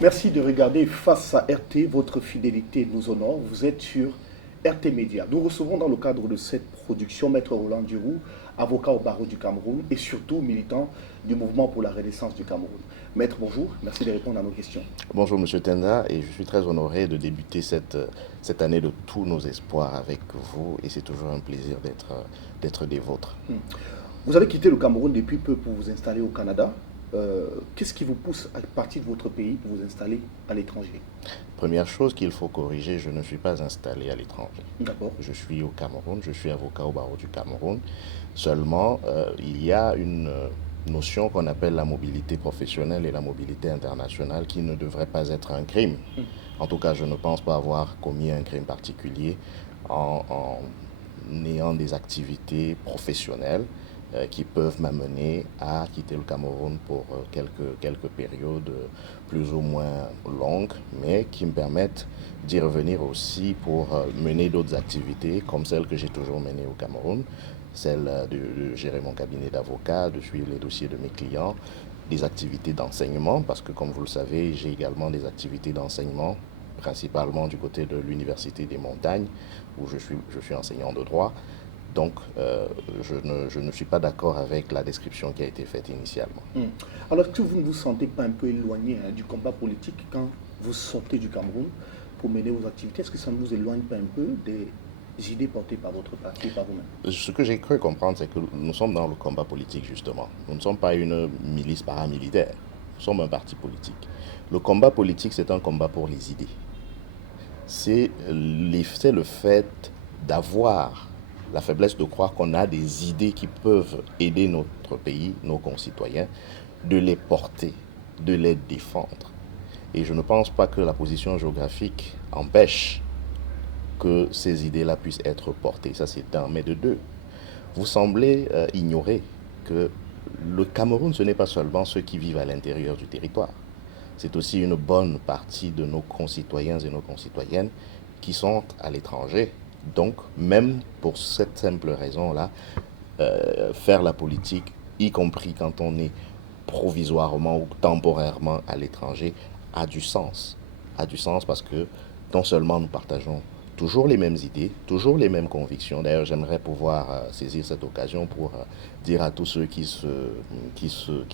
Merci de regarder Face à RT, votre fidélité nous honore. Vous êtes sur RT Média. Nous recevons dans le cadre de cette production Maître Roland Duroux, avocat au barreau du Cameroun et surtout militant du mouvement pour la renaissance du Cameroun. Maître, bonjour, merci de répondre à nos questions. Bonjour Monsieur Tenda et je suis très honoré de débuter cette année de tous nos espoirs avec vous et c'est toujours un plaisir d'être des vôtres. Vous avez quitté le Cameroun depuis peu pour vous installer au Canada. Qu'est-ce qui vous pousse à partir de votre pays pour vous installer à l'étranger? Première chose qu'il faut corriger, je ne suis pas installé à l'étranger. D'accord. Je suis au Cameroun, je suis avocat au barreau du Cameroun. Seulement, il y a une notion qu'on appelle la mobilité professionnelle et la mobilité internationale qui ne devrait pas être un crime. En tout cas, je ne pense pas avoir commis un crime particulier en ayant des activités professionnelles qui peuvent m'amener à quitter le Cameroun pour quelques périodes plus ou moins longues, mais qui me permettent d'y revenir aussi pour mener d'autres activités comme celles que j'ai toujours menées au Cameroun, celle de gérer mon cabinet d'avocat, de suivre les dossiers de mes clients, des activités d'enseignement, parce que comme vous le savez, j'ai également des activités d'enseignement, principalement du côté de l'Université des Montagnes, où je suis enseignant de droit. Donc, je ne suis pas d'accord avec la description qui a été faite initialement. Alors, est-ce que vous ne vous sentez pas un peu éloigné du combat politique quand vous sortez du Cameroun pour mener vos activités? Est-ce que ça ne vous éloigne pas un peu des idées portées par votre parti et par vous-même? Ce que j'ai cru comprendre, c'est que nous sommes dans le combat politique, justement. Nous ne sommes pas une milice paramilitaire. Nous sommes un parti politique. Le combat politique, c'est un combat pour les idées. C'est le fait d'avoir la faiblesse de croire qu'on a des idées qui peuvent aider notre pays, nos concitoyens, de les porter, de les défendre. Et je ne pense pas que la position géographique empêche que ces idées-là puissent être portées. Ça, c'est un. Mais de deux, vous semblez ignorer que le Cameroun, ce n'est pas seulement ceux qui vivent à l'intérieur du territoire. C'est aussi une bonne partie de nos concitoyens et nos concitoyennes qui sont à l'étranger. Donc, même pour cette simple raison-là, faire la politique, y compris quand on est provisoirement ou temporairement à l'étranger, a du sens. A du sens parce que non seulement nous partageons toujours les mêmes idées, toujours les mêmes convictions. D'ailleurs, j'aimerais pouvoir saisir cette occasion pour dire à tous ceux qui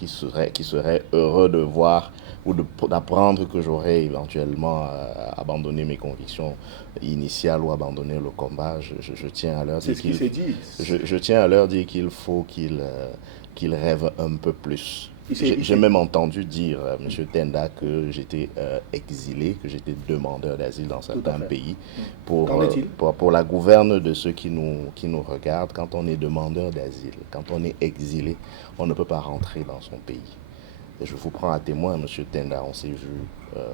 seraient heureux de voir ou d'apprendre que j'aurais éventuellement abandonné mes convictions initiales ou abandonné le combat. Je tiens à leur C'est dire ce qui s'est dit. je tiens à leur dire qu'il faut qu'ils rêvent un peu plus. Il s'est- il J'ai s'est- même entendu dire, Monsieur Tenda, que j'étais exilé, que j'étais demandeur d'asile dans Tout à certains fait. pays. Qu'en est-il? Pour la gouverne de ceux qui nous regardent, quand on est demandeur d'asile, quand on est exilé, on ne peut pas rentrer dans son pays. Et je vous prends à témoin, Monsieur Tenda, on s'est vu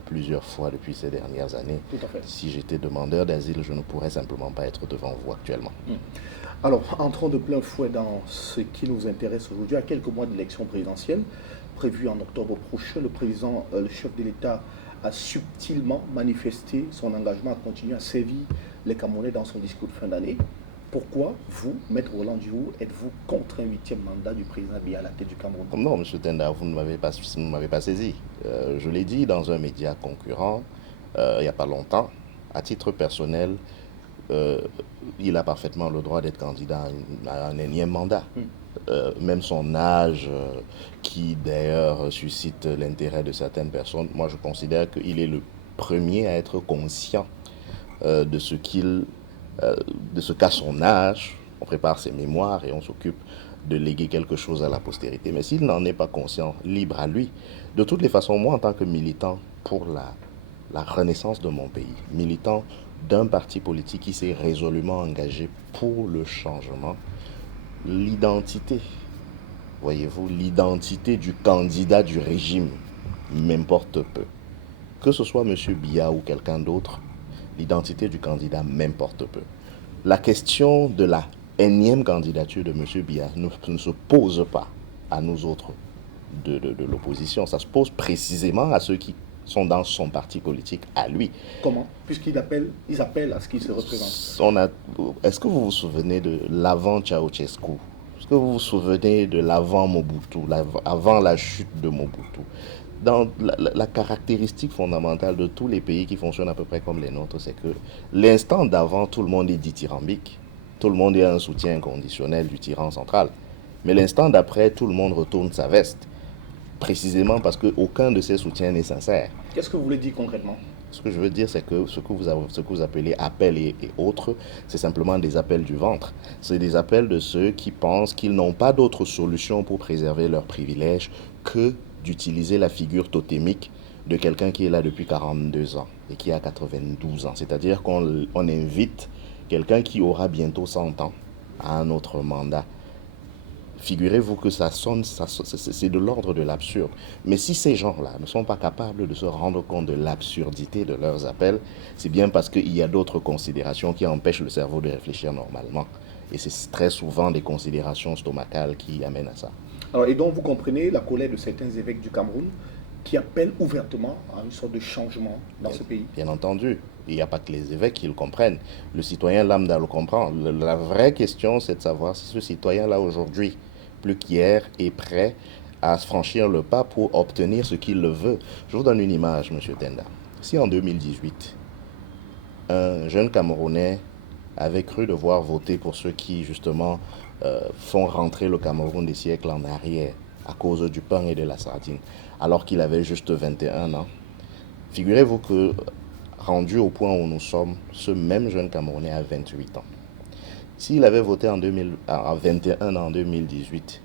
plusieurs fois depuis ces dernières années. Tout à fait. Si j'étais demandeur d'asile, je ne pourrais simplement pas être devant vous actuellement. Alors, entrons de plein fouet dans ce qui nous intéresse aujourd'hui. À quelques mois de l'élection présidentielle, prévue en octobre prochain, le chef de l'État a subtilement manifesté son engagement à continuer à servir les Camerounais dans son discours de fin d'année. Pourquoi vous, Maître Roland Duroux, êtes-vous contre un huitième mandat du président Biya à la tête du Cameroun? Non, Monsieur Tenda, vous ne m'avez pas saisi. Je l'ai dit dans un média concurrent il n'y a pas longtemps. À titre personnel, euh, il a parfaitement le droit d'être candidat à un énième mandat. Même son âge, qui d'ailleurs suscite l'intérêt de certaines personnes, moi je considère qu'il est le premier à être conscient de euh, de ce qu'à son âge, on prépare ses mémoires et on s'occupe de léguer quelque chose à la postérité. Mais s'il n'en est pas conscient, libre à lui. De toutes les façons, moi en tant que militant pour la renaissance de mon pays, militant d'un parti politique qui s'est résolument engagé pour le changement, l'identité, voyez-vous, l'identité du candidat du régime m'importe peu. Que ce soit M. Biya ou quelqu'un d'autre, l'identité du candidat m'importe peu. La question de la énième candidature de M. Biya ne se pose pas à nous autres de l'opposition. Ça se pose précisément à ceux qui sont dans son parti politique, à lui. Comment? Ils appellent à ce qu'il se représente. Est-ce que vous vous souvenez de l'avant Ceausescu? Est-ce que vous vous souvenez de l'avant Mobutu, avant la chute de Mobutu? dans la caractéristique fondamentale de tous les pays qui fonctionnent à peu près comme les nôtres, c'est que l'instant d'avant, tout le monde est dithyrambique. Tout le monde est un soutien inconditionnel du tyran central. Mais l'instant d'après, tout le monde retourne sa veste. Précisément parce qu'aucun de ces soutiens n'est sincère. Qu'est-ce que vous voulez dire concrètement? Ce que je veux dire, c'est que ce que vous appelez appels et autres, c'est simplement des appels du ventre. C'est des appels de ceux qui pensent qu'ils n'ont pas d'autre solution pour préserver leurs privilèges que d'utiliser la figure totémique de quelqu'un qui est là depuis 42 ans et qui a 92 ans. C'est-à-dire qu'on invite quelqu'un qui aura bientôt 100 ans à un autre mandat. Figurez-vous que c'est de l'ordre de l'absurde. Mais si ces gens-là ne sont pas capables de se rendre compte de l'absurdité de leurs appels, c'est bien parce qu'il y a d'autres considérations qui empêchent le cerveau de réfléchir normalement. Et c'est très souvent des considérations stomacales qui amènent à ça. Alors, et donc vous comprenez la colère de certains évêques du Cameroun qui appellent ouvertement à une sorte de changement dans ce pays. Bien entendu, il n'y a pas que les évêques qui le comprennent. Le citoyen lambda le comprend. La vraie question, c'est de savoir si ce citoyen-là aujourd'hui, plus qu'hier, est prêt à franchir le pas pour obtenir ce qu'il le veut. Je vous donne une image, M. Tenda. Si en 2018, un jeune Camerounais avait cru devoir voter pour ceux qui, justement, font rentrer le Cameroun des siècles en arrière à cause du pain et de la sardine, alors qu'il avait juste 21 ans, figurez-vous que, rendu au point où nous sommes, ce même jeune Camerounais a 28 ans. S'il avait voté à 21 ans en 2018,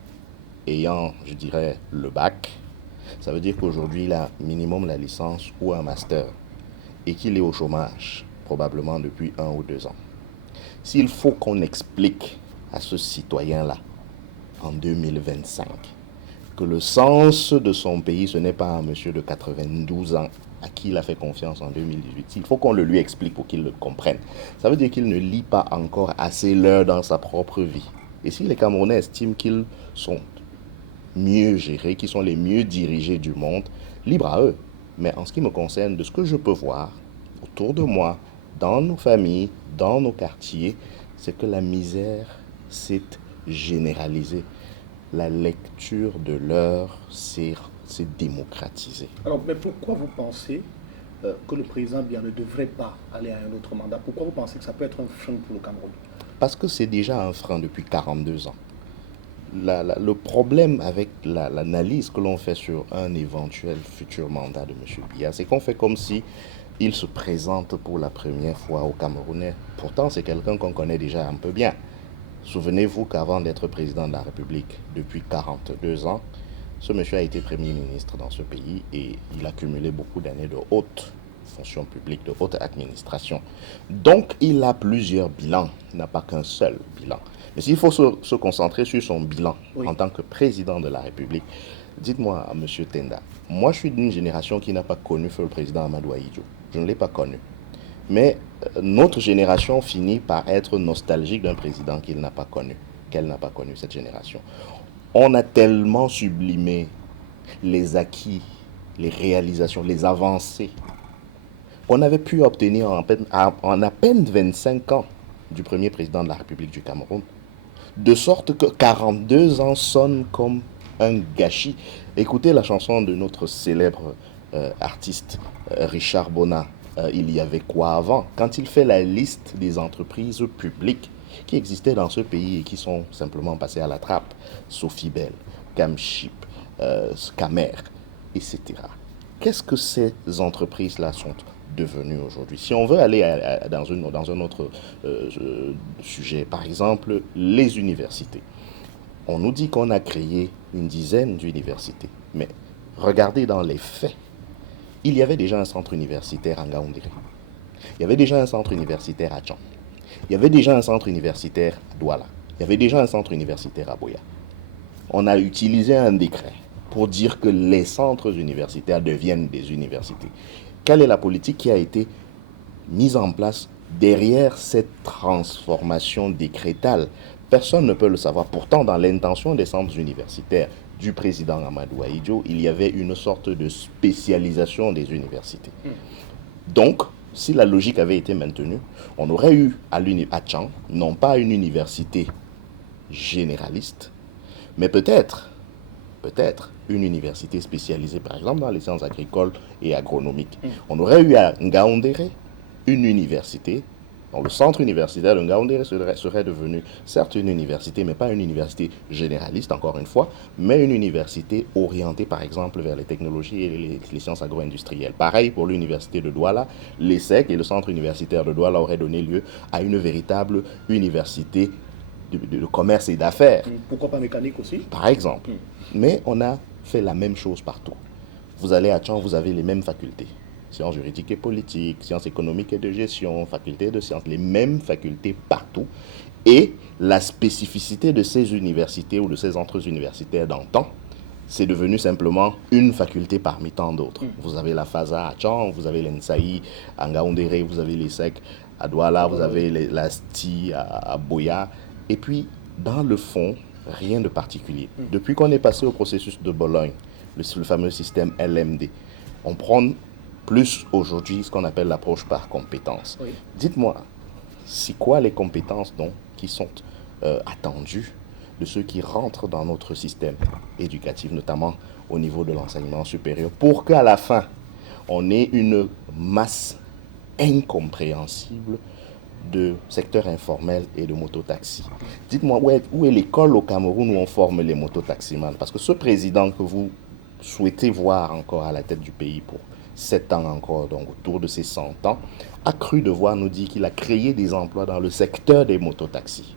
ayant, je dirais, le bac, ça veut dire qu'aujourd'hui, il a minimum la licence ou un master et qu'il est au chômage, probablement depuis 1 ou 2 ans. S'il faut qu'on explique à ce citoyen-là, en 2025, que le sens de son pays, ce n'est pas un monsieur de 92 ans à qui il a fait confiance en 2018. Il faut qu'on le lui explique pour qu'il le comprenne. Ça veut dire qu'il ne lit pas encore assez l'heure dans sa propre vie. Et si les Camerounais estiment qu'ils sont mieux gérés, qu'ils sont les mieux dirigés du monde, libre à eux. Mais en ce qui me concerne, de ce que je peux voir autour de moi, dans nos familles, dans nos quartiers, c'est que la misère s'est généralisée. La lecture de l'heure s'est démocratisée. Alors, mais pourquoi vous pensez que le président Biya ne devrait pas aller à un autre mandat? Pourquoi vous pensez que ça peut être un frein pour le Cameroun? Parce que c'est déjà un frein depuis 42 ans. Le problème avec l'analyse que l'on fait sur un éventuel futur mandat de M. Biya, c'est qu'on fait comme si il se présente pour la première fois aux Camerounais. Pourtant, c'est quelqu'un qu'on connaît déjà un peu bien. Souvenez-vous qu'avant d'être président de la République depuis 42 ans, ce monsieur a été Premier ministre dans ce pays et il a cumulé beaucoup d'années de haute fonction publique, de haute administration. Donc, il a plusieurs bilans, il n'a pas qu'un seul bilan. Mais s'il faut se concentrer sur son bilan en tant que président de la République, dites-moi, M. Tenda, moi je suis d'une génération qui n'a pas connu feu le président Amadou Ahidjo. Je ne l'ai pas connu. Mais notre génération finit par être nostalgique d'un président qu'elle n'a pas connu, cette génération. On a tellement sublimé les acquis, les réalisations, les avancées qu'on avait pu obtenir en à peine 25 ans du premier président de la République du Cameroun, de sorte que 42 ans sonnent comme un gâchis. Écoutez la chanson de notre célèbre artiste Richard Bonnat, il y avait quoi avant, quand il fait la liste des entreprises publiques qui existaient dans ce pays et qui sont simplement passées à la trappe: Sophie Bell, Camchip, Scamer, etc. Qu'est-ce que ces entreprises-là sont devenues aujourd'hui? Si on veut aller dans un autre sujet, par exemple, les universités. On nous dit qu'on a créé une dizaine d'universités, mais regardez dans les faits. Il y avait déjà un centre universitaire à Ngaoundéré. Il y avait déjà un centre universitaire à Tchan. Il y avait déjà un centre universitaire à Douala. Il y avait déjà un centre universitaire à Boya. On a utilisé un décret pour dire que les centres universitaires deviennent des universités. Quelle est la politique qui a été mise en place derrière cette transformation décrétale? Personne ne peut le savoir. Pourtant, dans l'intention des centres universitaires du président Amadou Ahidjo, il y avait une sorte de spécialisation des universités. Donc, si la logique avait été maintenue, on aurait eu à Tchan, non pas une université généraliste, mais peut-être peut-être une université spécialisée, par exemple, dans les sciences agricoles et agronomiques. On aurait eu à Ngaoundéré une université. Donc, le centre universitaire de Ngaoundéré serait devenu, certes, une université, mais pas une université généraliste, encore une fois, mais une université orientée, par exemple, vers les technologies et les sciences agro-industrielles. Pareil pour l'université de Douala, l'ESSEC et le centre universitaire de Douala auraient donné lieu à une véritable université de commerce et d'affaires. Pourquoi pas mécanique aussi? Par exemple. Mais on a fait la même chose partout. Vous allez à Tchang, vous avez les mêmes facultés. Sciences juridiques et politiques, sciences économiques et de gestion, facultés de sciences, les mêmes facultés partout. Et la spécificité de ces universités ou de ces entres universitaires d'antan, c'est devenu simplement une faculté parmi tant d'autres. Vous avez la FASA à Tchang, vous avez l'ENSAI à Ngaoundéré, vous avez l'ESSEC à Douala, vous avez la STI à Boya. Et puis, dans le fond, rien de particulier. Depuis qu'on est passé au processus de Bologne, le fameux système LMD, on prend plus aujourd'hui ce qu'on appelle l'approche par compétences. Oui. Dites-moi, c'est quoi les compétences donc qui sont attendues de ceux qui rentrent dans notre système éducatif, notamment au niveau de l'enseignement supérieur, pour qu'à la fin, on ait une masse incompréhensible de secteur informel et de mototaxi. Dites-moi, où est l'école au Cameroun où on forme les mototaximans? Parce que ce président que vous souhaitez voir encore à la tête du pays pour 7 ans encore, donc autour de ses 100 ans, a cru devoir nous dire qu'il a créé des emplois dans le secteur des mototaxis.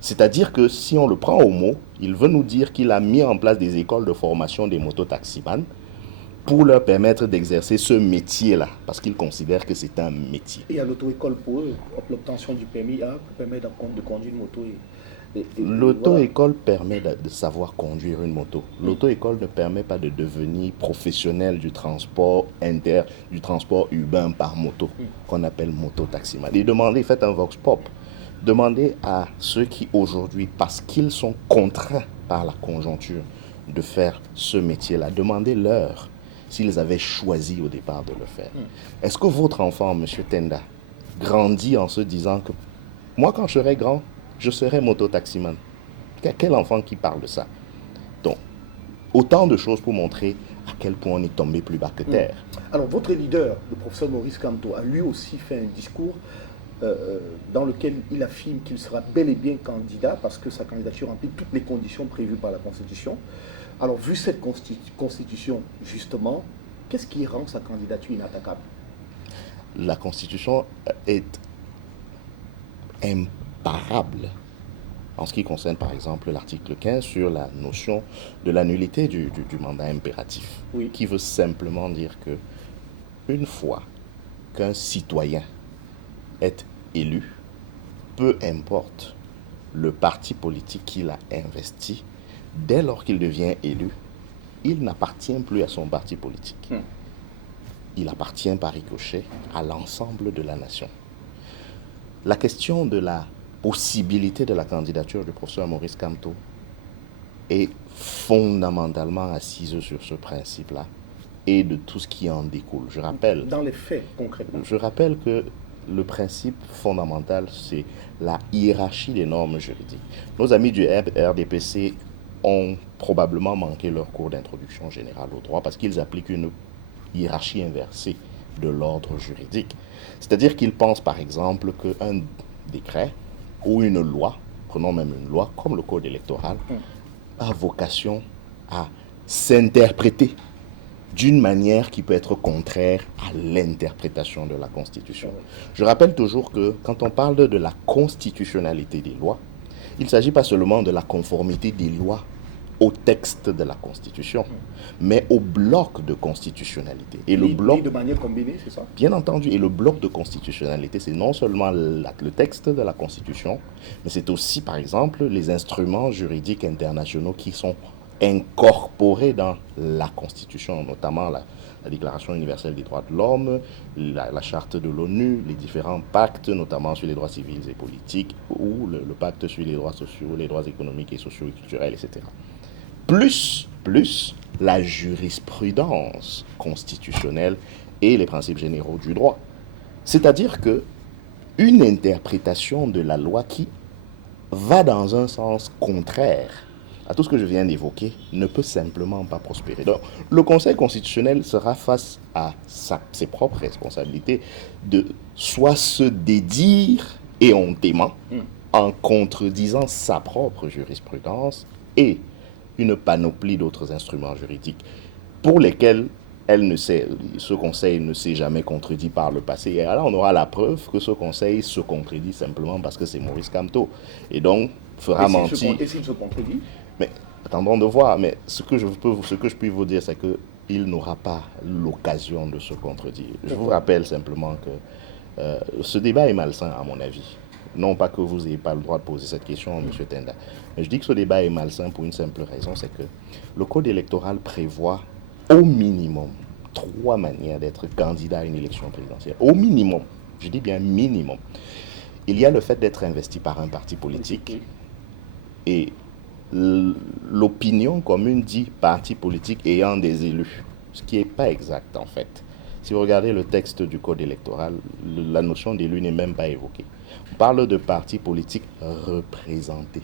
C'est-à-dire que si on le prend au mot, il veut nous dire qu'il a mis en place des écoles de formation des mototaximans pour leur permettre d'exercer ce métier-là, parce qu'ils considèrent que c'est un métier. Et il y a l'auto-école pour eux, l'obtention du permis A permet de conduire une moto. L'auto-école permet de savoir conduire une moto. L'auto-école ne permet pas de devenir professionnel du transport du transport urbain par moto, qu'on appelle moto-taximan. Et demandez, faites un vox pop. Demandez à ceux qui aujourd'hui, parce qu'ils sont contraints par la conjoncture de faire ce métier-là, demandez-leur s'ils avaient choisi au départ de le faire. Est-ce que votre enfant, M. Tenda, grandit en se disant que moi, quand je serai grand, je serai moto-taximan? Quel enfant qui parle de ça? Donc, autant de choses pour montrer à quel point on est tombé plus bas que terre. Alors, votre leader, le professeur Maurice Kamto, a lui aussi fait un discours dans lequel il affirme qu'il sera bel et bien candidat parce que sa candidature remplit toutes les conditions prévues par la Constitution. Alors, vu cette Constitution, justement, qu'est-ce qui rend sa candidature inattaquable? La Constitution est imparable en ce qui concerne, par exemple, l'article 15 sur la notion de la nullité du mandat impératif, qui veut simplement dire que une fois qu'un citoyen est élu, peu importe le parti politique qu'il a investi, dès lors qu'il devient élu, il n'appartient plus à son parti politique. Il appartient par ricochet à l'ensemble de la nation. La question de la possibilité de la candidature du professeur Maurice Kamto est fondamentalement assise sur ce principe-là et de tout ce qui en découle. Je rappelle, dans les faits, concrètement, je rappelle que le principe fondamental, c'est la hiérarchie des normes juridiques. Nos amis du RDPC ont probablement manqué leur cours d'introduction générale au droit parce qu'ils appliquent une hiérarchie inversée de l'ordre juridique. C'est-à-dire qu'ils pensent par exemple qu'un décret ou une loi, prenons même une loi comme le code électoral, a vocation à s'interpréter d'une manière qui peut être contraire à l'interprétation de la Constitution. Je rappelle toujours que quand on parle de la constitutionnalité des lois, il ne s'agit pas seulement de la conformité des lois au texte de la Constitution, mais au bloc de constitutionnalité. Et le bloc, de manière combinée, c'est ça? Bien entendu, et le bloc de constitutionnalité, c'est non seulement le texte de la Constitution, mais c'est aussi, par exemple, les instruments juridiques internationaux qui sont incorporés dans la Constitution, notamment la Déclaration universelle des droits de l'homme, la Charte de l'ONU, les différents pactes, notamment sur les droits civils et politiques, ou le pacte sur les droits sociaux, les droits économiques et sociaux et culturels, etc. Plus la jurisprudence constitutionnelle et les principes généraux du droit. C'est-à-dire que une interprétation de la loi qui va dans un sens contraire à tout ce que je viens d'évoquer, ne peut simplement pas prospérer. Donc, le Conseil constitutionnel sera face à ses propres responsabilités de soit se dédire éhontément en contredisant sa propre jurisprudence et une panoplie d'autres instruments juridiques pour lesquels ce conseil ne s'est jamais contredit par le passé. Et là, on aura la preuve que ce conseil se contredit simplement parce que c'est Maurice Kamto. Et donc, fera mentir. Et s'il se contredit? Mais attendons de voir. Mais ce que je puis vous dire, c'est qu'il n'aura pas l'occasion de se contredire. Je vous rappelle simplement que ce débat est malsain, à mon avis. Non pas que vous n'ayez pas le droit de poser cette question, M. Tenda. Mais je dis que ce débat est malsain pour une simple raison, c'est que le code électoral prévoit au minimum 3 manières d'être candidat à une élection présidentielle. Au minimum, je dis bien minimum. Il y a le fait d'être investi par un parti politique et l'opinion commune dit parti politique ayant des élus, ce qui n'est pas exact en fait. Si vous regardez le texte du code électoral, la notion d'élu n'est même pas évoquée. On parle de parti politique représenté.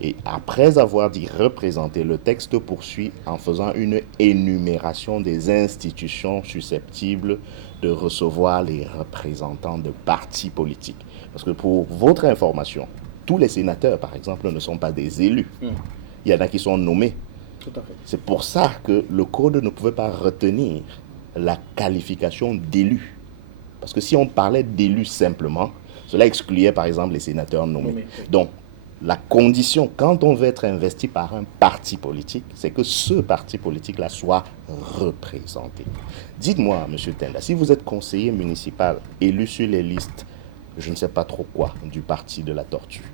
Et après avoir dit représenter, le texte poursuit en faisant une énumération des institutions susceptibles de recevoir les représentants de partis politiques. Parce que pour votre information, tous les sénateurs, par exemple, ne sont pas des élus. Il y en a qui sont nommés. Tout à fait. C'est pour ça que le code ne pouvait pas retenir la qualification d'élu. Parce que si on parlait d'élu simplement, cela excluait par exemple les sénateurs nommés. Donc, la condition, quand on veut être investi par un parti politique, c'est que ce parti politique-là soit représenté. Dites-moi, M. Tenda, si vous êtes conseiller municipal élu sur les listes, je ne sais pas trop quoi, du parti de la tortue,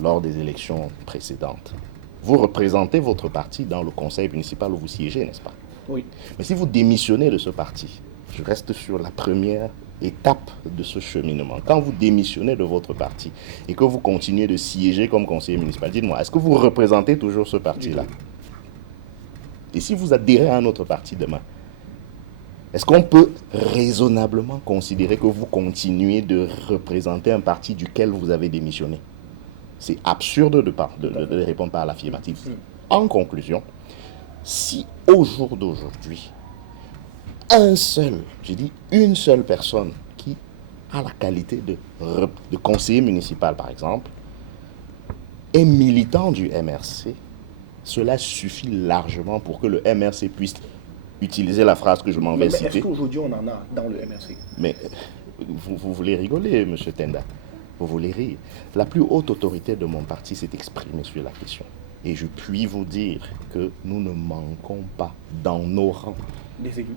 lors des élections précédentes, vous représentez votre parti dans le conseil municipal où vous siégez, n'est-ce pas? Oui. Mais si vous démissionnez de ce parti, je reste sur la première étape de ce cheminement. Quand vous démissionnez de votre parti et que vous continuez de siéger comme conseiller municipal, dites-moi, est-ce que vous représentez toujours ce parti-là? Et si vous adhérez à un autre parti demain, est-ce qu'on peut raisonnablement considérer que vous continuez de représenter un parti duquel vous avez démissionné? C'est absurde de répondre par l'affirmative. En conclusion, si au jour d'aujourd'hui, une seule personne qui a la qualité de conseiller municipal, par exemple, est militant du MRC, cela suffit largement pour que le MRC puisse utiliser la phrase que je m'en vais citer. Mais est-ce qu'aujourd'hui on en a dans le MRC? Mais vous voulez rigoler, M. Tenda. Vous voulez rire. La plus haute autorité de mon parti s'est exprimée sur la question. Et je puis vous dire que nous ne manquons pas dans nos rangs des élus,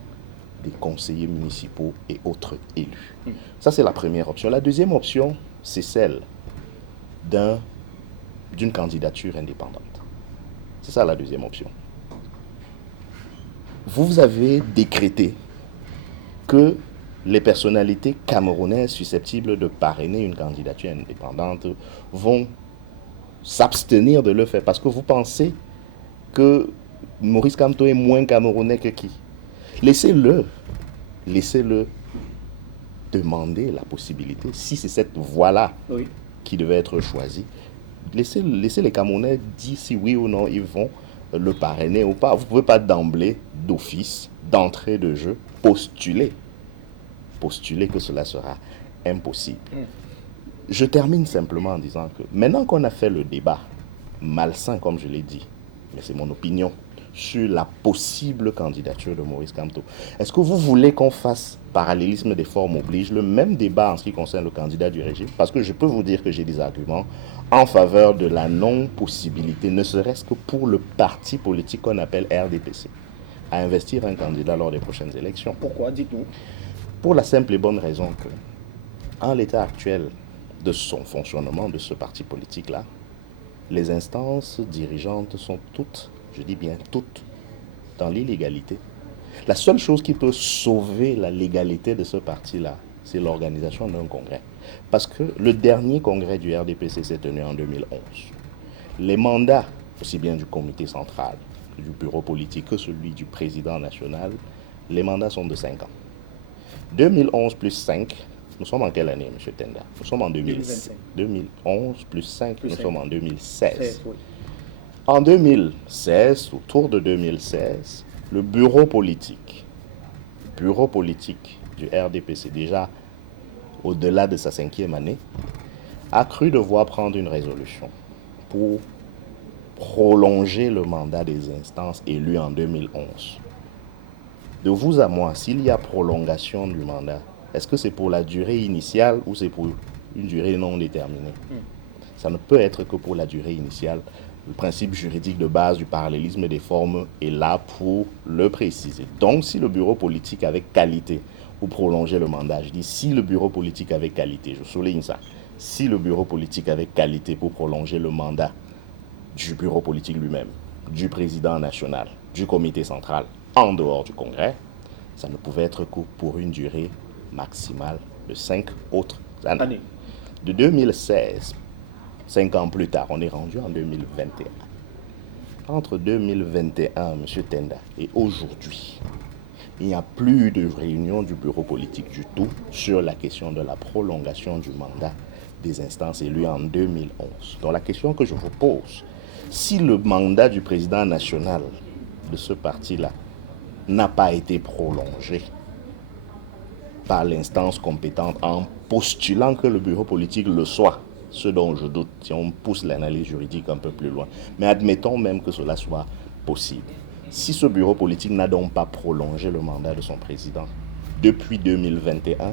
des conseillers municipaux et autres élus. Ça, c'est la première option. La deuxième option, c'est celle d'une candidature indépendante. C'est ça la deuxième option. Vous avez décrété que les personnalités camerounaises susceptibles de parrainer une candidature indépendante vont s'abstenir de le faire parce que vous pensez que Maurice Kamto est moins camerounais que qui? Laissez-le demander la possibilité, si c'est cette voie-là qui devait être choisie, laissez les Camerounais dire si oui ou non ils vont le parrainer ou pas. Vous ne pouvez pas d'emblée, d'office, d'entrée de jeu, postuler que cela sera impossible. Je termine simplement en disant que maintenant qu'on a fait le débat malsain, comme je l'ai dit, mais c'est mon opinion, sur la possible candidature de Maurice Kamto, est-ce que vous voulez qu'on fasse, parallélisme des formes oblige, le même débat en ce qui concerne le candidat du régime? Parce que je peux vous dire que j'ai des arguments en faveur de la non-possibilité, ne serait-ce que pour le parti politique qu'on appelle RDPC, à investir un candidat lors des prochaines élections. Pourquoi? Dites-nous. Pour la simple et bonne raison que, en l'état actuel de son fonctionnement, de ce parti politique-là, les instances dirigeantes sont toutes, je dis bien toutes, dans l'illégalité. La seule chose qui peut sauver la légalité de ce parti-là, c'est l'organisation d'un congrès. Parce que le dernier congrès du RDPC s'est tenu en 2011. Les mandats, aussi bien du comité central, du bureau politique que celui du président national, les mandats sont de 5 ans. 2011 plus 5, nous sommes en quelle année, M. Tenda? Nous sommes en 2011 plus 5, nous sommes en 2016. 16, oui. En 2016, autour de 2016, le bureau politique du RDPC, déjà au-delà de sa 5e année, a cru devoir prendre une résolution pour prolonger le mandat des instances élues en 2011. De vous à moi, s'il y a prolongation du mandat, est-ce que c'est pour la durée initiale ou c'est pour une durée non déterminée? Ça ne peut être que pour la durée initiale. Le principe juridique de base du parallélisme des formes est là pour le préciser. Donc, si le bureau politique avait qualité pour prolonger le mandat, je dis si le bureau politique avait qualité, je souligne ça, si le bureau politique avait qualité pour prolonger le mandat du bureau politique lui-même, du président national, du comité central, en dehors du Congrès, ça ne pouvait être que pour une durée maximale de 5 autres années. De 2016, 5 ans plus tard, on est rendu en 2021. Entre 2021, M. Tenda, et aujourd'hui, il n'y a plus de réunion du bureau politique du tout sur la question de la prolongation du mandat des instances élues en 2011. Donc la question que je vous pose, si le mandat du président national de ce parti-là n'a pas été prolongé par l'instance compétente en postulant que le bureau politique le soit, ce dont je doute si on pousse l'analyse juridique un peu plus loin, mais admettons même que cela soit possible. Si ce bureau politique n'a donc pas prolongé le mandat de son président depuis 2021,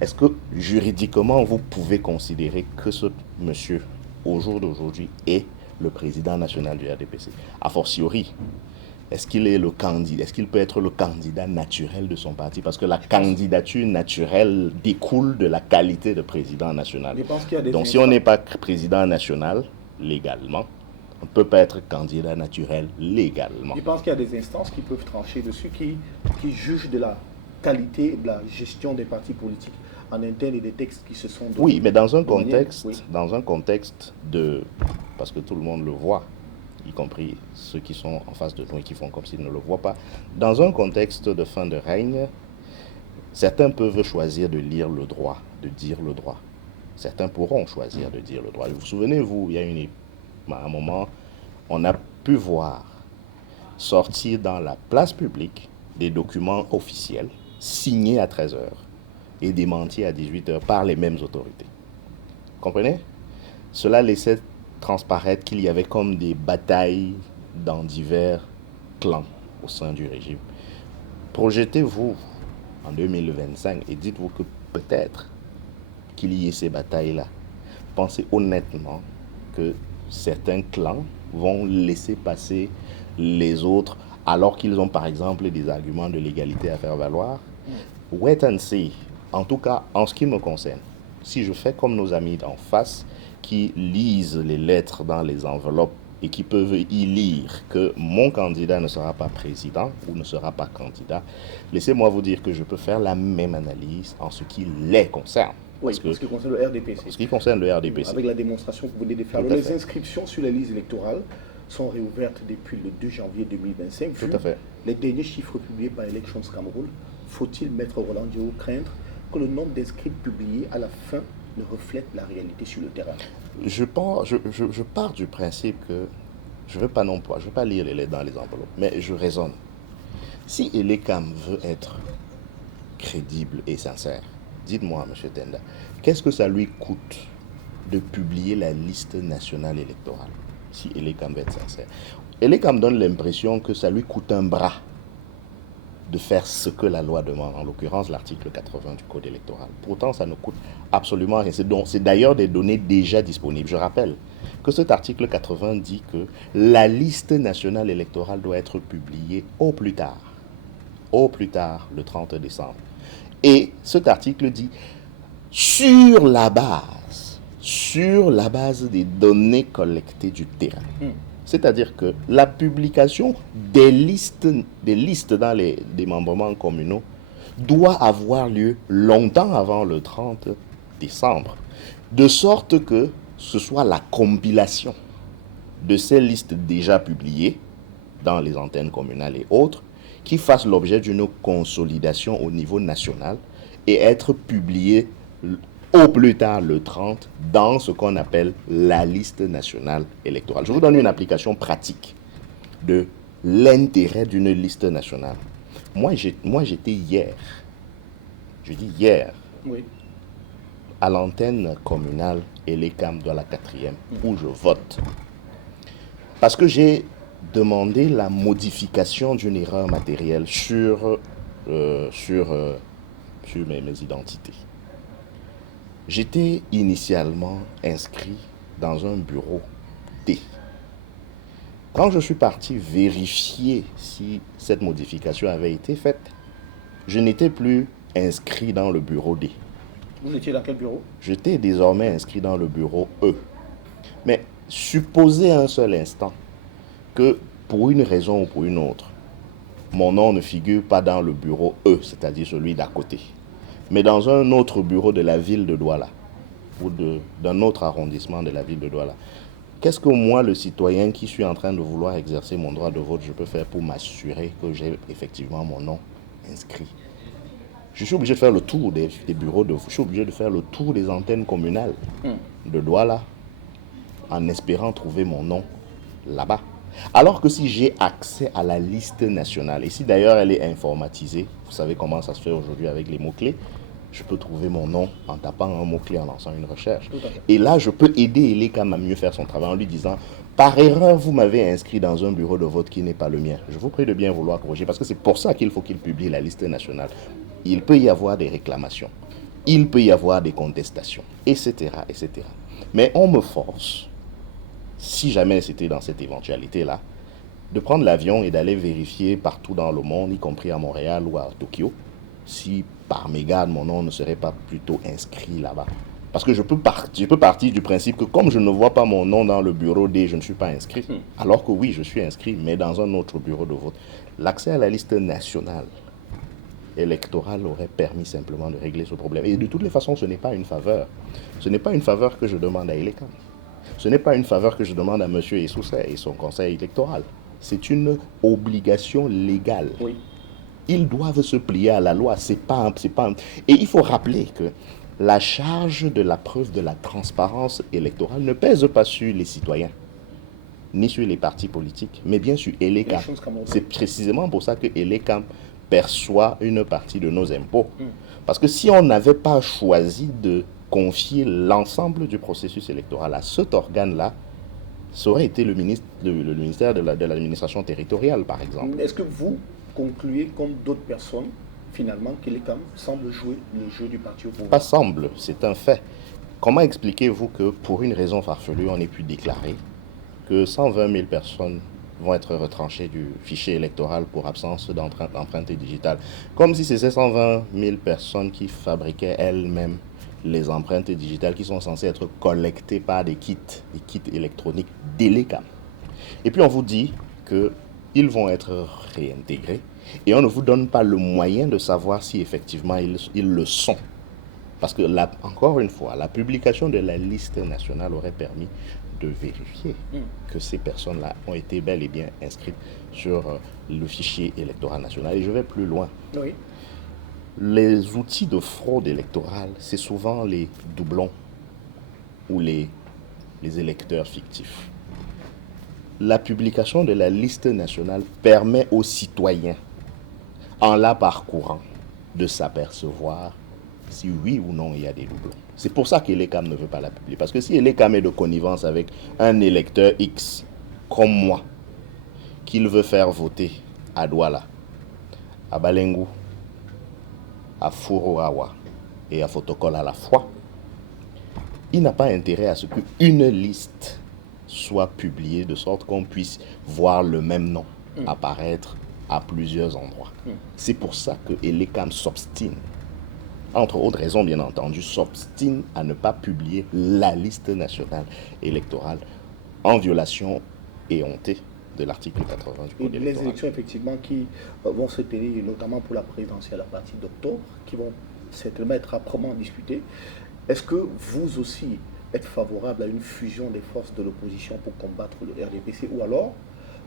est-ce que juridiquement vous pouvez considérer que ce monsieur, au jour d'aujourd'hui, est le président national du RDPC? A fortiori, est-ce qu'il peut être le candidat naturel de son parti? Parce que la candidature naturelle découle de la qualité de président national. Donc si on n'est pas président national, légalement, on ne peut pas être candidat naturel légalement. Je pense qu'il y a des instances qui peuvent trancher dessus, qui jugent de la qualité de la gestion des partis politiques en interne et des textes qui se sont donnés. Oui, mais dans un contexte de... Parce que tout le monde le voit, y compris ceux qui sont en face de nous et qui font comme s'ils ne le voient pas. Dans un contexte de fin de règne, certains peuvent choisir de lire le droit, de dire le droit. Certains pourront choisir de dire le droit. Vous souvenez-vous, il y a un moment, on a pu voir sortir dans la place publique des documents officiels signés à 13 h et démentis à 18 h par les mêmes autorités. Comprenez? Cela laissait transparaître qu'il y avait comme des batailles dans divers clans au sein du régime. Projetez-vous en 2025 et dites-vous que peut-être qu'il y ait ces batailles-là. Pensez honnêtement que certains clans vont laisser passer les autres alors qu'ils ont par exemple des arguments de légalité à faire valoir. Wait and see. En tout cas, en ce qui me concerne, si je fais comme nos amis d'en face qui lisent les lettres dans les enveloppes et qui peuvent y lire que mon candidat ne sera pas président ou ne sera pas candidat, laissez-moi vous dire que je peux faire la même analyse en ce qui les concerne. Oui, parce que concerne le RDPC. Ce qui concerne le RDPC. Avec la démonstration que vous venez de faire. Les inscriptions sur les listes électorales sont réouvertes depuis le 2 janvier 2025. Tout à fait. Les derniers chiffres publiés par Elections Cameroun, faut-il, Maître Roland Diao, craindre que le nombre d'inscrits publiés à la fin ne reflète la réalité sur le terrain? Je pars du principe que je ne veux pas lire les lettres dans les enveloppes, mais je raisonne. Si Elecam veut être crédible et sincère, dites-moi, M. Tenda, qu'est-ce que ça lui coûte de publier la liste nationale électorale? Si Elecam veut être sincère. Elecam donne l'impression que ça lui coûte un bras de faire ce que la loi demande, en l'occurrence l'article 80 du Code électoral. Pourtant, ça ne coûte absolument rien. C'est d'ailleurs des données déjà disponibles. Je rappelle que cet article 80 dit que la liste nationale électorale doit être publiée au plus tard le 30 décembre. Et cet article dit sur la base des données collectées du terrain. C'est-à-dire que la publication des listes dans les démembrements communaux doit avoir lieu longtemps avant le 30 décembre, de sorte que ce soit la compilation de ces listes déjà publiées dans les antennes communales et autres qui fasse l'objet d'une consolidation au niveau national et être publiée au plus tard le 30, dans ce qu'on appelle la liste nationale électorale. Je vous donne une application pratique de l'intérêt d'une liste nationale. Moi, j'étais hier, je dis hier, Oui. à l'antenne communale Elecam de la 4e, où je vote. Parce que j'ai demandé la modification d'une erreur matérielle sur mes identités. J'étais initialement inscrit dans un bureau D. Quand je suis parti vérifier si cette modification avait été faite, je n'étais plus inscrit dans le bureau D. Vous étiez dans quel bureau? J'étais désormais inscrit dans le bureau E. Mais supposez un seul instant que pour une raison ou pour une autre, mon nom ne figure pas dans le bureau E, c'est-à-dire celui d'à côté, mais dans un autre bureau de la ville de Douala ou d'un autre arrondissement de la ville de Douala. Qu'est-ce que moi, le citoyen qui suis en train de vouloir exercer mon droit de vote, je peux faire pour m'assurer que j'ai effectivement mon nom inscrit? Je suis obligé de faire le tour des bureaux de vote, je suis obligé de faire le tour des antennes communales de Douala en espérant trouver mon nom là-bas. Alors que si j'ai accès à la liste nationale, et si d'ailleurs elle est informatisée, vous savez comment ça se fait aujourd'hui avec les mots-clés, je peux trouver mon nom en tapant un mot-clé, en lançant une recherche. Et là, je peux aider Elecam à mieux faire son travail en lui disant, par erreur, vous m'avez inscrit dans un bureau de vote qui n'est pas le mien. Je vous prie de bien vouloir corriger, parce que c'est pour ça qu'il faut qu'il publie la liste nationale. Il peut y avoir des réclamations, il peut y avoir des contestations, etc., etc. Mais on me force, si jamais c'était dans cette éventualité-là, de prendre l'avion et d'aller vérifier partout dans le monde, y compris à Montréal ou à Tokyo, si par mégarde mon nom ne serait pas plutôt inscrit là-bas. Parce que je peux partir du principe que comme je ne vois pas mon nom dans le bureau D, je ne suis pas inscrit. Alors que oui, je suis inscrit, mais dans un autre bureau de vote. L'accès à la liste nationale électorale aurait permis simplement de régler ce problème. Et de toutes les façons, ce n'est pas une faveur. Ce n'est pas une faveur que je demande à Elecam. Ce n'est pas une faveur que je demande à M. Essoussé et son conseil électoral. C'est une obligation légale. Oui. Ils doivent se plier à la loi. Et il faut rappeler que la charge de la preuve de la transparence électorale ne pèse pas sur les citoyens, ni sur les partis politiques, mais bien sur Elecam. C'est précisément pour ça que Elecam perçoit une partie de nos impôts. Parce que si on n'avait pas choisi de confier l'ensemble du processus électoral à cet organe-là, ça aurait été le ministère de l'administration territoriale, par exemple. Est-ce que vous concluez, comme d'autres personnes, finalement, que Elecam semble jouer le jeu du parti au pouvoir? Pas semble, c'est un fait. Comment expliquez-vous que, pour une raison farfelue, on ait pu déclarer que 120 000 personnes vont être retranchées du fichier électoral pour absence d'empreinte digitale? Comme si c'est ces 120 000 personnes qui fabriquaient elles-mêmes les empreintes digitales qui sont censées être collectées par des kits électroniques d'Elecam. Et puis on vous dit qu'ils vont être réintégrés et on ne vous donne pas le moyen de savoir si effectivement ils le sont. Parce que, encore une fois, la publication de la liste nationale aurait permis de vérifier que ces personnes-là ont été bel et bien inscrites sur le fichier électoral national. Et je vais plus loin. Oui. Les outils de fraude électorale, c'est souvent les doublons ou les électeurs fictifs. La publication de la liste nationale permet aux citoyens, en la parcourant, de s'apercevoir si oui ou non il y a des doublons. C'est pour ça qu'Elecam ne veut pas la publier. Parce que si Elecam est de connivence avec un électeur X, comme moi, qu'il veut faire voter à Douala, à Balengou, à Furuawa et à Fotokol à la fois, il n'a pas intérêt à ce qu'une liste soit publiée de sorte qu'on puisse voir le même nom apparaître à plusieurs endroits. C'est pour ça que Elecam s'obstine, entre autres raisons bien entendu, s'obstine à ne pas publier la liste nationale électorale en violation éhontée de l'article 80 du Code électoral. Les élections effectivement qui vont se tenir notamment pour la présidentielle à partir d'octobre, qui vont certainement être âprement discutées. Est-ce que vous aussi êtes favorable à une fusion des forces de l'opposition pour combattre le RDPC, ou alors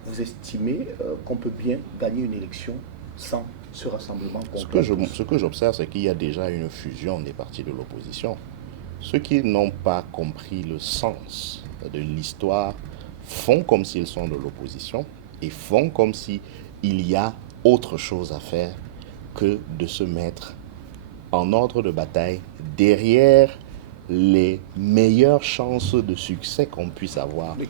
vous estimez qu'on peut bien gagner une élection sans ce rassemblement complet? Ce que j'observe, c'est qu'il y a déjà une fusion des partis de l'opposition. Ceux qui n'ont pas compris le sens de l'histoire font comme s'ils sont de l'opposition et font comme s'il y a autre chose à faire que de se mettre en ordre de bataille derrière les meilleures chances de succès qu'on puisse avoir. Oui.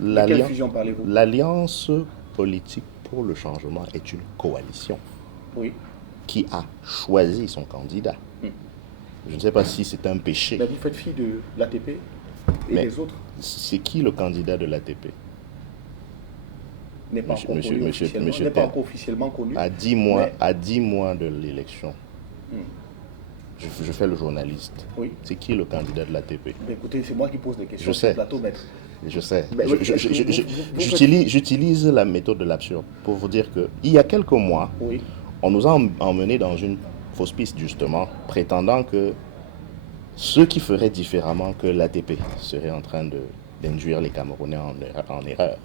De quelle fusion parlez-vous? L'Alliance politique pour le changement est une coalition Oui. qui a choisi son candidat. Je ne sais pas si c'est un péché. Mais vous faites fi de l'ATP et Mais les autres? c'est qui le candidat de l'ATP? N'est pas encore officiellement connu. À 10 mois, à 10 mois de l'élection, je fais le journaliste. Oui. C'est qui le candidat de l'ATP? Écoutez, c'est moi qui pose des questions Je sais. sur le plateau, maître. Je sais. Mais oui, J'utilise la méthode de l'absurde pour vous dire qu'il y a quelques mois, oui, on nous a emmenés dans une fausse piste, justement, prétendant que ceux qui feraient différemment que l'ATP seraient en train d'induire les Camerounais en erreur.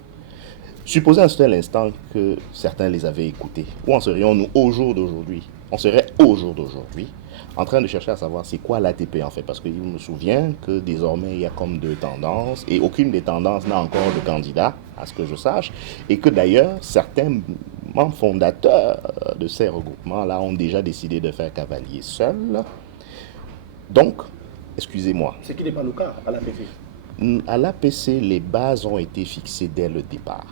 Supposez un seul instant que certains les avaient écoutés. Où en serions-nous au jour d'aujourd'hui? On serait au jour d'aujourd'hui en train de chercher à savoir c'est quoi l'ATP en fait. Parce qu'il me souvient que désormais il y a comme deux tendances et aucune des tendances n'a encore de candidat, à ce que je sache. Et que d'ailleurs certains membres fondateurs de ces regroupements-là ont déjà décidé de faire cavalier seul. Donc, excusez-moi. Ce qui n'est pas le cas à l'APC. À l'APC, les bases ont été fixées dès le départ.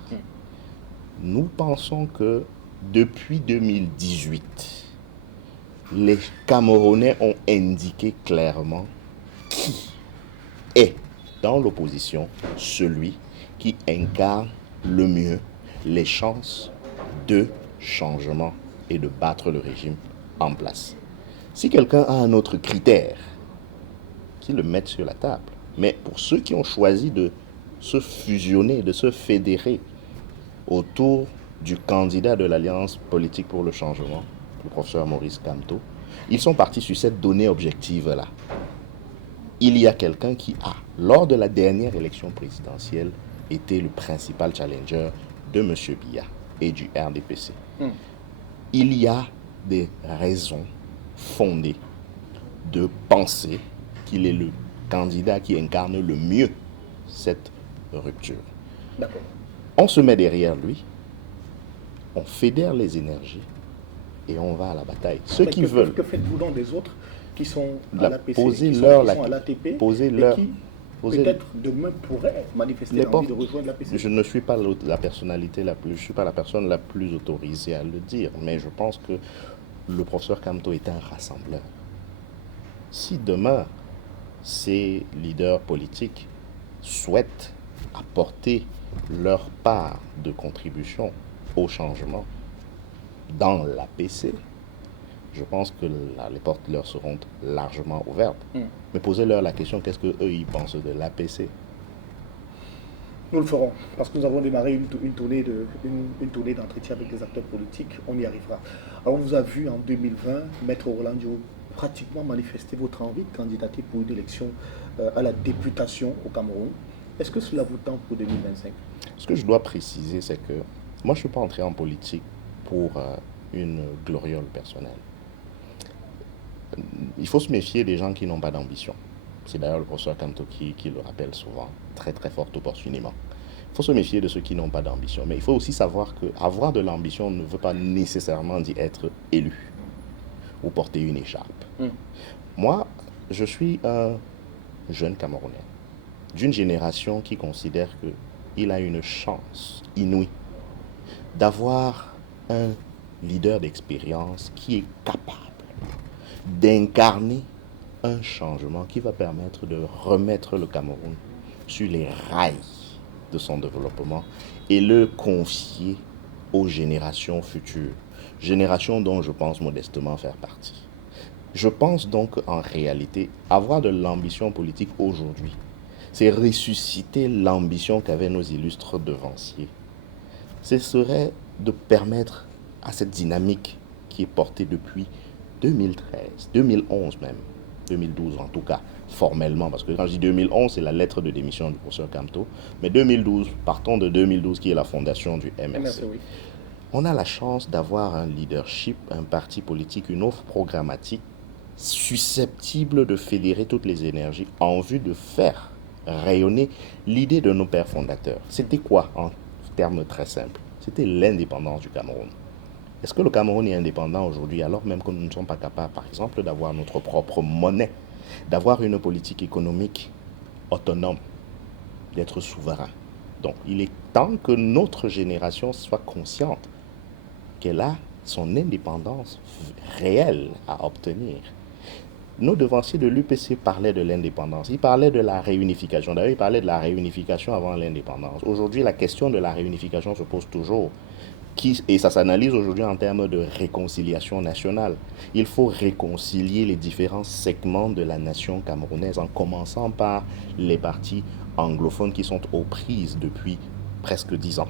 Nous pensons que depuis 2018, les Camerounais ont indiqué clairement qui est dans l'opposition celui qui incarne le mieux les chances de changement et de battre le régime en place. Si quelqu'un a un autre critère, qu'il le mette sur la table. Mais pour ceux qui ont choisi de se fusionner, de se fédérer autour du candidat de l'Alliance politique pour le changement, le professeur Maurice Kamto, ils sont partis sur cette donnée objective-là. Il y a quelqu'un qui a, lors de la dernière élection présidentielle, été le principal challenger de M. Biya et du RDPC. Il y a des raisons fondées de penser qu'il est le candidat qui incarne le mieux cette rupture. D'accord. On se met derrière lui, on fédère les énergies et on va à la bataille. Ceux qui veulent... Que faites-vous donc des autres qui sont à l'APC, qui sont à l'ATP et qui peut-être demain pourraient manifester l'envie de rejoindre l'APC? Je ne suis pas la personnalité la plus... Je ne suis pas la personne la plus autorisée à le dire, mais je pense que le professeur Kamto est un rassembleur. Si demain, ces leaders politiques souhaitent apporter leur part de contribution au changement dans l'APC, je pense que les portes leur seront largement ouvertes. Mais posez-leur la question, qu'est-ce qu'eux, ils pensent de l'APC? Nous le ferons, parce que nous avons démarré une tournée d'entretien avec les acteurs politiques, on y arrivera. Alors on vous a vu en 2020, Maître Roland Diouf, pratiquement manifester votre envie de candidater pour une élection à la députation au Cameroun. Est-ce que cela vous tente pour 2025? Ce que je dois préciser, c'est que moi, je ne suis pas entré en politique pour une gloriole personnelle. Il faut se méfier des gens qui n'ont pas d'ambition. C'est d'ailleurs le professeur Kamto qui le rappelle souvent, très très fort opportunément. Il faut se méfier de ceux qui n'ont pas d'ambition. Mais il faut aussi savoir qu'avoir de l'ambition ne veut pas nécessairement dire être élu ou porter une écharpe. Moi, je suis un jeune Camerounais d'une génération qui considère qu'il a une chance inouïe d'avoir un leader d'expérience qui est capable d'incarner un changement qui va permettre de remettre le Cameroun sur les rails de son développement et le confier aux générations futures, générations dont je pense modestement faire partie. Je pense donc en réalité avoir de l'ambition politique aujourd'hui, c'est ressusciter l'ambition qu'avaient nos illustres devanciers. Ce serait de permettre à cette dynamique qui est portée depuis 2013, 2011 même, 2012 en tout cas, formellement, parce que quand je dis 2011, c'est la lettre de démission du professeur Kamto, mais 2012, partons de 2012 qui est la fondation du MRC. Oui. On a la chance d'avoir un leadership, un parti politique, une offre programmatique susceptible de fédérer toutes les énergies en vue de faire rayonner l'idée de nos pères fondateurs. C'était quoi en termes très simples? C'était l'indépendance du Cameroun. Est-ce que le Cameroun est indépendant aujourd'hui alors même que nous ne sommes pas capables, par exemple, d'avoir notre propre monnaie, d'avoir une politique économique autonome, d'être souverain? Donc il est temps que notre génération soit consciente qu'elle a son indépendance réelle à obtenir. Nos devanciers de l'UPC parlaient de l'indépendance. Ils parlaient de la réunification. D'ailleurs, ils parlaient de la réunification avant l'indépendance. Aujourd'hui, la question de la réunification se pose toujours. Et ça s'analyse aujourd'hui en termes de réconciliation nationale. Il faut réconcilier les différents segments de la nation camerounaise en commençant par les partis anglophones qui sont aux prises depuis presque 10 ans.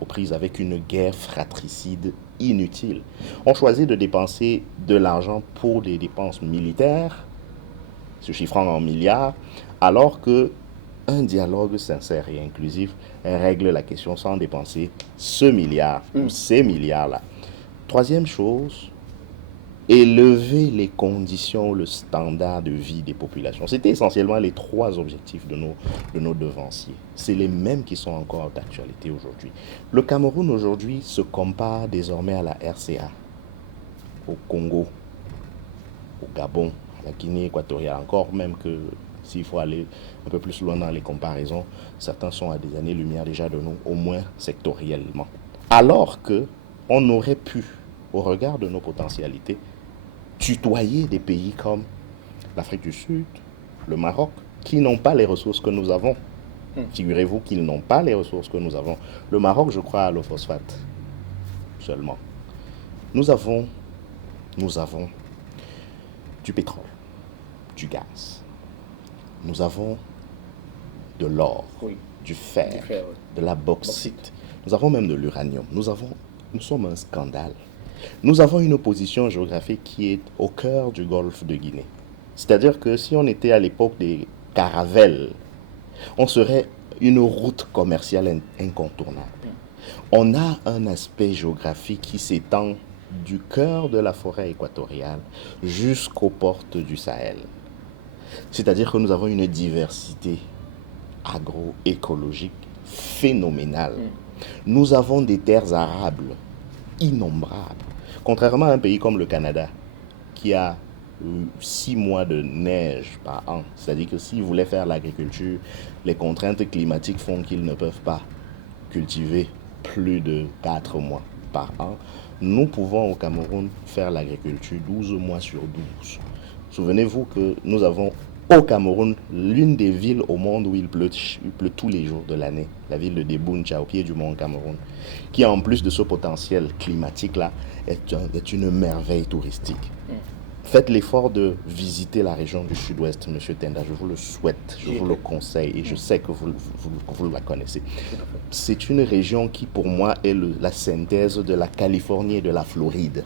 Aux prises avec une guerre fratricide inutile. On choisit de dépenser de l'argent pour des dépenses militaires, se chiffrant en milliards, alors que un dialogue sincère et inclusif règle la question sans dépenser ce milliard ou ces milliards-là. Troisième chose, élever les conditions, le standard de vie des populations. C'était essentiellement les 3 objectifs de nos devanciers. C'est les mêmes qui sont encore d'actualité aujourd'hui. Le Cameroun aujourd'hui se compare désormais à la RCA, au Congo, au Gabon, à la Guinée équatoriale, encore même que s'il faut aller un peu plus loin dans les comparaisons, certains sont à des années-lumière déjà de nous, au moins sectoriellement. Alors que on aurait pu, au regard de nos potentialités, tutoyer des pays comme l'Afrique du Sud, le Maroc, qui n'ont pas les ressources que nous avons. Figurez-vous qu'ils n'ont pas les ressources que nous avons. Le Maroc, je crois, a le phosphate seulement. Nous avons du pétrole, du gaz. Nous avons de l'or, du fer, de la bauxite. Nous avons même de l'uranium. Nous sommes un scandale. Nous avons une position géographique qui est au cœur du golfe de Guinée. C'est-à-dire que si on était à l'époque des caravelles, on serait une route commerciale incontournable. On a un aspect géographique qui s'étend du cœur de la forêt équatoriale jusqu'aux portes du Sahel. C'est-à-dire que nous avons une diversité agroécologique phénoménale. Nous avons des terres arables innombrables. Contrairement à un pays comme le Canada, qui a 6 mois de neige par an, c'est-à-dire que s'ils voulaient faire l'agriculture, les contraintes climatiques font qu'ils ne peuvent pas cultiver plus de 4 mois par an. Nous pouvons au Cameroun faire l'agriculture 12 mois sur 12. Souvenez-vous que nous avons au Cameroun l'une des villes au monde où il pleut tous les jours de l'année, la ville de Debouncha, au pied du mont Cameroun, qui en plus de ce potentiel climatique-là, est une merveille touristique. Faites l'effort de visiter la région du sud-ouest, M. Tenda, je vous le souhaite, je vous le conseille et je sais que vous la connaissez. C'est une région qui pour moi est la synthèse de la Californie et de la Floride.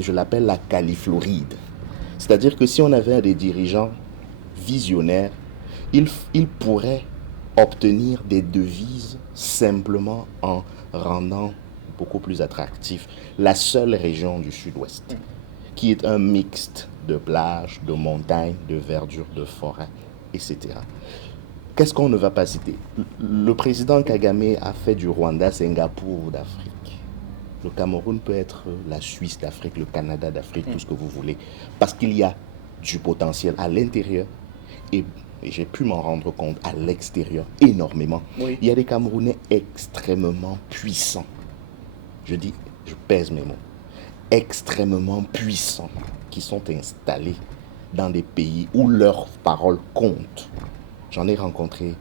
Je l'appelle la Califloride. C'est-à-dire que si on avait des dirigeants visionnaires, ils pourraient obtenir des devises simplement en rendant beaucoup plus attractif la seule région du sud-ouest, qui est un mixte de plages, de montagnes, de verdure, de forêts, etc. Qu'est-ce qu'on ne va pas citer? Le président Kagame a fait du Rwanda Singapour d'Afrique. Le Cameroun peut être la Suisse d'Afrique, le Canada d'Afrique, tout ce que vous voulez, parce qu'il y a du potentiel à l'intérieur et j'ai pu m'en rendre compte à l'extérieur énormément. Il y a des Camerounais extrêmement puissants. Je pèse mes mots. Extrêmement puissants qui sont installés dans des pays où leur parole compte. J'en ai rencontré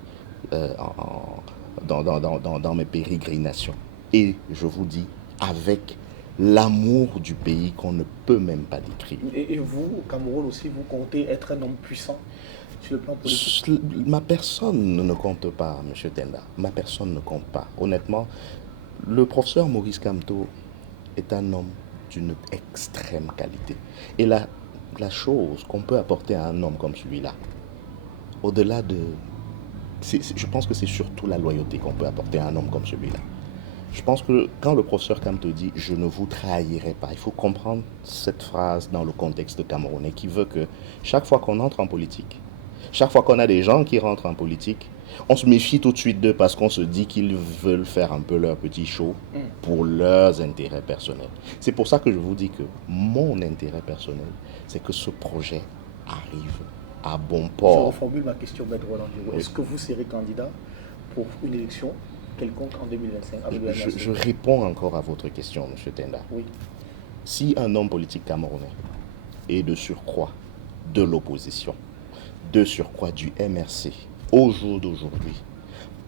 dans mes pérégrinations. Et je vous dis, avec l'amour du pays qu'on ne peut même pas décrire. Et vous, au Cameroun aussi, vous comptez être un homme puissant sur le plan politique? Ma personne ne compte pas, M. Tenda. Ma personne ne compte pas. Honnêtement, le professeur Maurice Kamto est un homme d'une extrême qualité. Et la chose qu'on peut apporter à un homme comme celui-là, au-delà de... je pense que c'est surtout la loyauté qu'on peut apporter à un homme comme celui-là. Je pense que quand le professeur Kamto dit «je ne vous trahirai pas», il faut comprendre cette phrase dans le contexte camerounais qui veut que chaque fois qu'on entre en politique, chaque fois qu'on a des gens qui rentrent en politique, on se méfie tout de suite d'eux parce qu'on se dit qu'ils veulent faire un peu leur petit show pour leurs intérêts personnels. C'est pour ça que je vous dis que mon intérêt personnel, c'est que ce projet arrive à bon Je port. reformule ma question, Maître Roland Duro. Oui. Est-ce que vous serez candidat pour une élection quelconque en 2025 avec le MRC? Je réponds encore à votre question, M. Tenda. Oui. Si un homme politique camerounais est de surcroît de l'opposition, de surcroît du MRC, au jour d'aujourd'hui,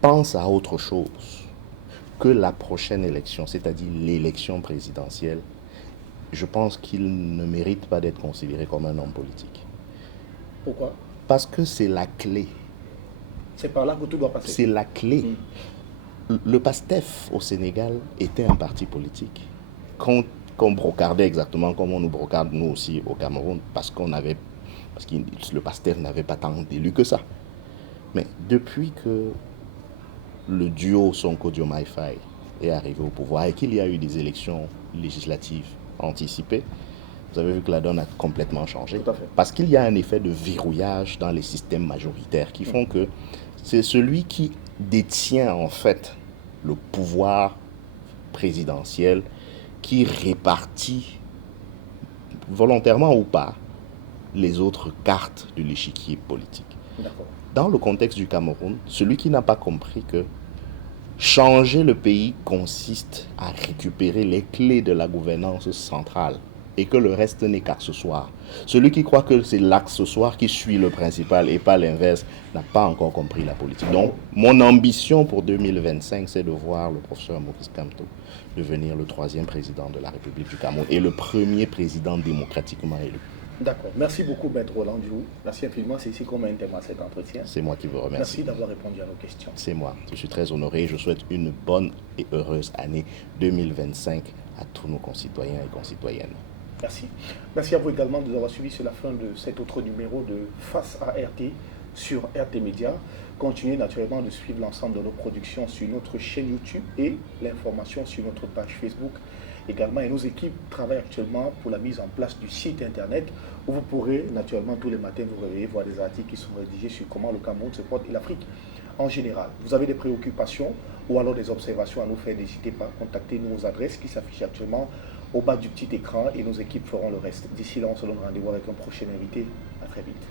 pense à autre chose que la prochaine élection, c'est-à-dire l'élection présidentielle, je pense qu'il ne mérite pas d'être considéré comme un homme politique. Pourquoi? Parce que c'est la clé. C'est par là que tout doit passer. C'est la clé. Le PASTEF au Sénégal était un parti politique qu'on brocardait exactement comme on nous brocarde nous aussi au Cameroun parce que le PASTEF n'avait pas tant d'élus que ça. Mais depuis que le duo Sonko-Diomaye Faye est arrivé au pouvoir et qu'il y a eu des élections législatives anticipées, vous avez vu que la donne a complètement changé. Tout à fait. Parce qu'il y a un effet de verrouillage dans les systèmes majoritaires qui font que c'est celui qui détient en fait le pouvoir présidentiel qui répartit, volontairement ou pas, les autres cartes de l'échiquier politique. D'accord. Dans le contexte du Cameroun, celui qui n'a pas compris que changer le pays consiste à récupérer les clés de la gouvernance centrale et que le reste n'est qu'accessoire. Celui qui croit que c'est l'accessoire qui suit le principal et pas l'inverse n'a pas encore compris la politique. Donc, mon ambition pour 2025, c'est de voir le professeur Maurice Kamto devenir le 3e président de la République du Cameroun et le premier président démocratiquement élu. D'accord. Merci beaucoup, Maître Roland Duro. Merci infiniment. C'est ici qu'on met un terme à cet entretien. C'est moi qui vous remercie. Merci d'avoir répondu à nos questions. C'est moi. Je suis très honoré. Je souhaite une bonne et heureuse année 2025 à tous nos concitoyens et concitoyennes. Merci. Merci à vous également de nous avoir suivis sur la fin de cet autre numéro de Face à RT sur RT Média. Continuez naturellement de suivre l'ensemble de nos productions sur notre chaîne YouTube et l'information sur notre page Facebook également. Et nos équipes travaillent actuellement pour la mise en place du site internet où vous pourrez naturellement tous les matins vous réveiller, voir des articles qui sont rédigés sur comment le Cameroun se porte et l'Afrique en général. Vous avez des préoccupations ou alors des observations à nous faire, n'hésitez pas, contactez-nous aux adresses qui s'affichent actuellement au bas du petit écran et nos équipes feront le reste. D'ici là, on se donne rendez-vous avec un prochain invité. À très vite.